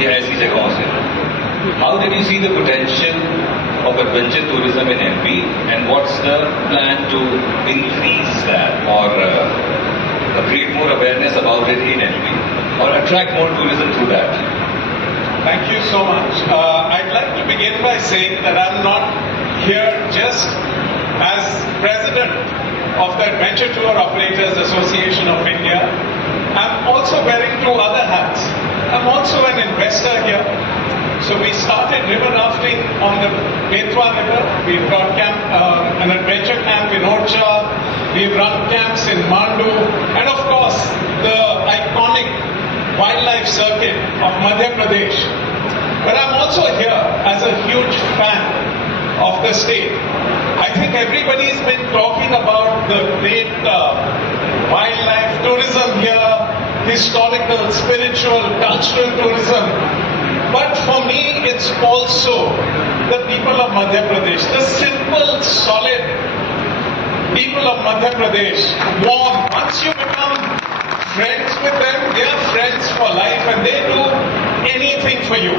ये ऐसी जगहों से. How did you see the potential of adventure tourism in MP, and what's the plan to increase that or create more awareness about it in MP or attract more tourism through that? Thank you so much. I'd like to begin by saying that I'm not here just as president of the Adventure Tour Operators Association of India. I'm also wearing two other hats. I'm also an investor here. So we started river rafting on the Betwa River. We've got an adventure camp in Orcha. We've run camps in Mandu. And of course, the iconic wildlife circuit of Madhya Pradesh. But I'm also here as a huge fan of the state. I think everybody's been talking about the great wildlife tourism here, historical, spiritual, cultural tourism. But for me, it's also the people of Madhya Pradesh, the simple, solid people of Madhya Pradesh, warm. Once you become friends with them, they are friends for life and they do anything for you.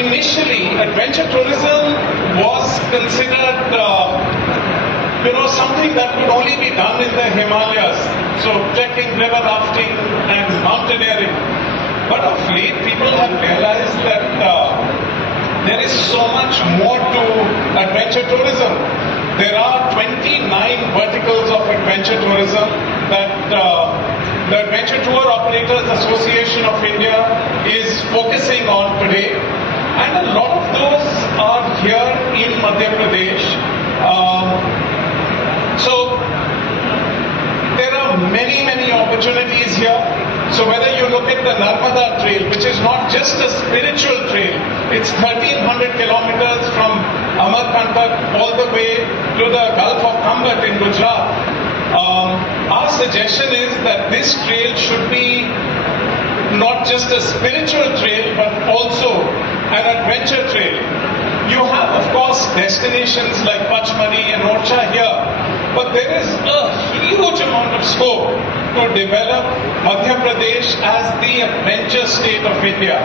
Initially, adventure tourism was considered, something that could only be done in the Himalayas. So trekking, river rafting and mountaineering. But of late, people have realized that there is so much more to adventure tourism. There are 29 verticals of adventure tourism that the Adventure Tour Operators Association of India is focusing on today. And a lot of those are here in Madhya Pradesh. So there are many, many opportunities here. So whether you look at the Narendra trail, which is not just a spiritual trail, it's 1300 kilometers from Amarkantak all the way to the Gulf of Hon'ble in Gujarat. Our suggestion is that this trail should be not just a spiritual trail, but also an adventure trail. You have, of course, destinations like Pachmari and Orcha here, but there is a huge amount of scope to develop Madhya Pradesh as the adventure state of India.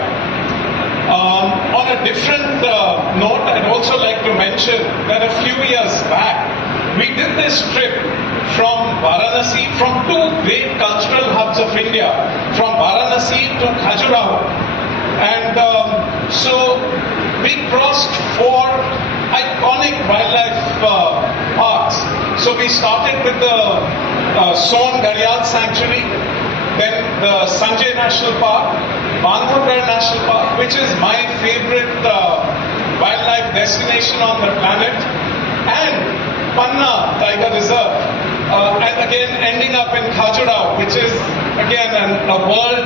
On a different note, I'd also like to mention that a few years back, we did this trip from Varanasi, from two great cultural hubs of India, from Varanasi to Khajuraho. And so we crossed four iconic wildlife parks. So we started with the Son Gharial Sanctuary, then the Sanjay National Park, Bandhavgarh National Park, which is my favorite wildlife destination on the planet, and Panna Tiger Reserve, and again ending up in Khajuraho, which is again a world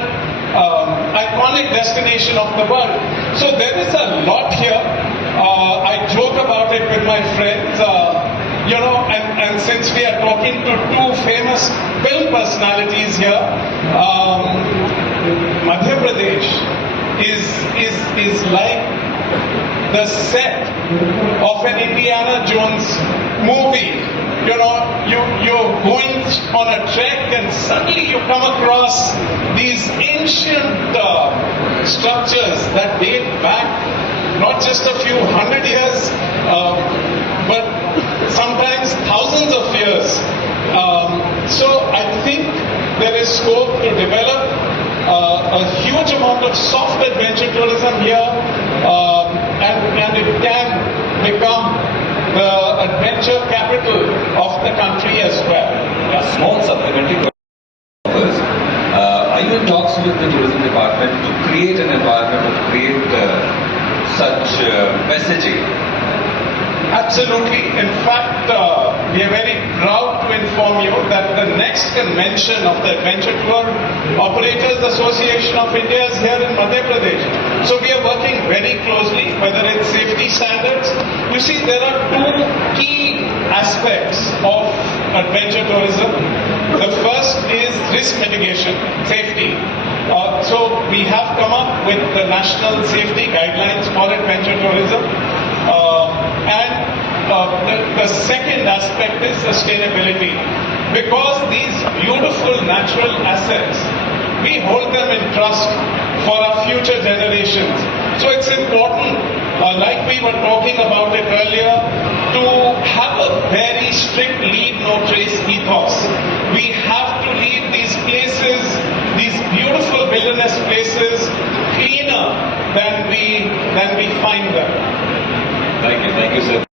iconic destination of the world. So there is a lot here. I joke about it with my friends, and since we are talking to two famous film personalities here, Madhya Pradesh is like the set of an Indiana Jones movie. You're going on a trek and suddenly you come across these ancient structures that date back not just a few hundred years, but sometimes thousands of years. So I think there is scope to develop a huge amount of soft adventure tourism here, and it can become the adventure capital of the country as well. A small supplementary question. Are you in talks with the tourism department to create an environment, to create such messaging? Absolutely. In fact, we are very proud to inform you that the next convention of the Adventure Tour Operators Association of India is here in Madhya Pradesh. So we are working very closely, whether it's safety standards. You see, there are two key aspects of adventure tourism. The first is risk mitigation, safety. So we have come up with the national safety guidelines for adventure tourism. The second aspect is sustainability. Because these beautiful natural assets we hold them in trust for our future generations. So it's important, like we were talking about it earlier, to have a very strict leave no trace ethos. We have to leave these places, these beautiful wilderness places, cleaner than we find them. Thank you, sir.